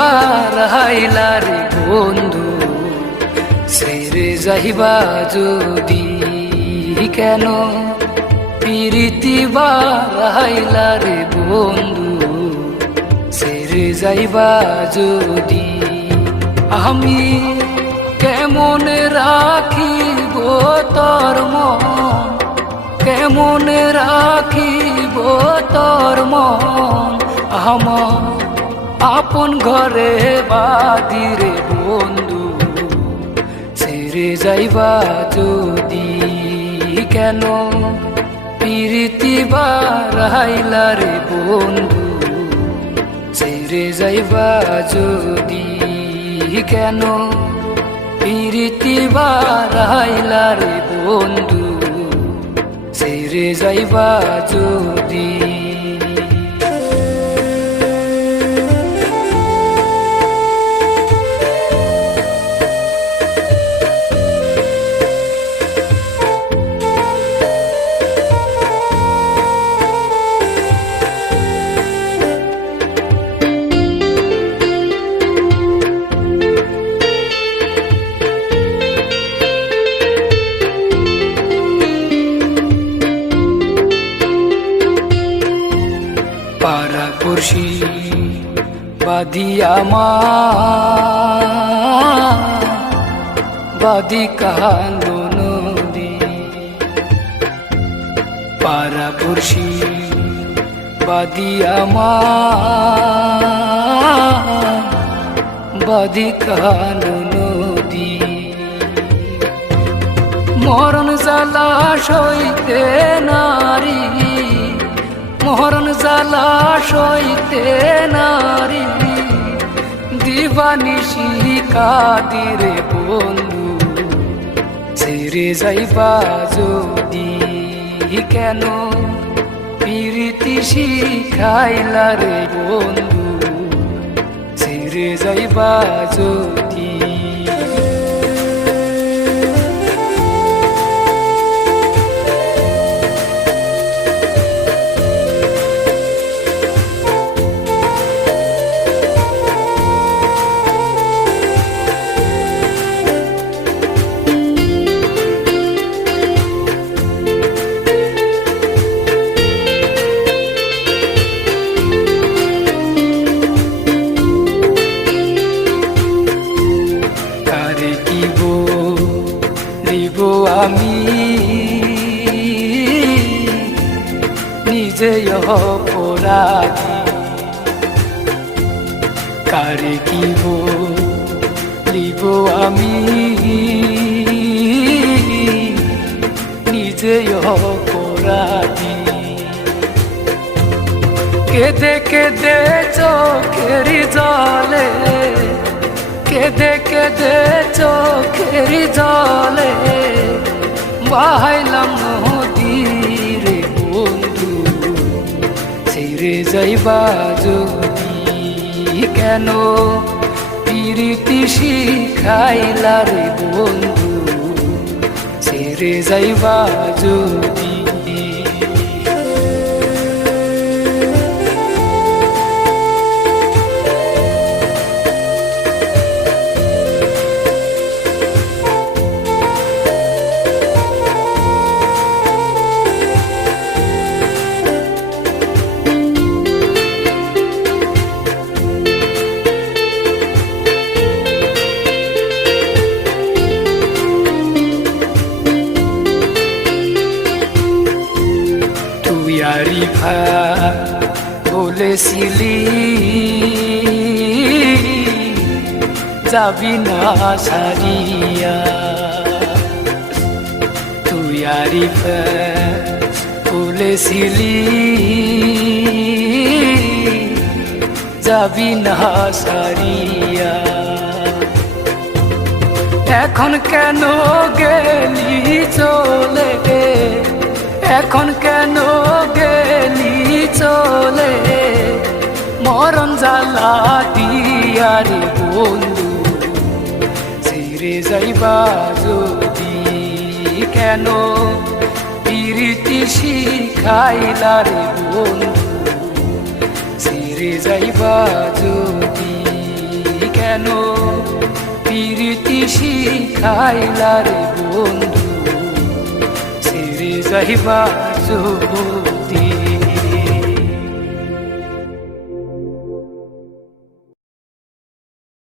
বাড়াইলা রে বন্ধু, ছেড়ে যাইবা যদি কেন? প্রীতি বাড়াইলা রে বন্ধু, ছেড়ে যাইবা যদি। আমি কেমন রাখিব তোর মন, কেমন রাখিব তোর মন, আমার আপন ঘরে বাঁধি রে বন্ধু, ছেড়ে যাইবা যদি কেন? প্রীতি বাড়াইলা রে বন্ধু, ছেড়ে যাইবা যদি কেন? প্রীতি বাড়াইলা রে বন্ধু, ছেড়ে যাইবা যদি। পাড়াপড়শি বাদিয়া বাদি কান্দো নদী, পাড়াপড়শি বাদিয়া বাদি কান্দো নদী। মরণ জ্বালা সইতে নারী, মরণ জ্বালা সইতে নারী, দিবানিশি কাঁদি রে বন্ধু, ছেড়ে যাইবা যদি কেন? প্রীতি শিখাইলা রে বন্ধু, ছেড়ে যাইবা যদি। আমি নিজে অপরাধী, কারে কি বলিব আমি নিজে অপরাধী। কেঁদে কেঁদে চোখের জলে, কেঁদে কেঁদে চোখের জলে, বাহাইলাম নদী রে বন্ধু, ছেড়ে যাইবা যদি কেন? প্রীতি শিখাইলা রে বন্ধু, ছেড়ে যাইবা যদি। আরিফা বলেছিলি যাবি না সারিয়া, তুই আরিফা বলেছিলি যাবি না সারিয়া। এখন কেন গেলি চলে, এখন কেন গেলি চলে? মরণ জ্বালা দিয়া রে বন্ধু, ছেড়ে যাইবা যদি কেন? প্রীতি শিখাইলা রে বন্ধু, ছেড়ে যাইবা যদি। কেন প্রীতি শিখাইলা রে বন্ধু ছেড়ে যাইবা যদি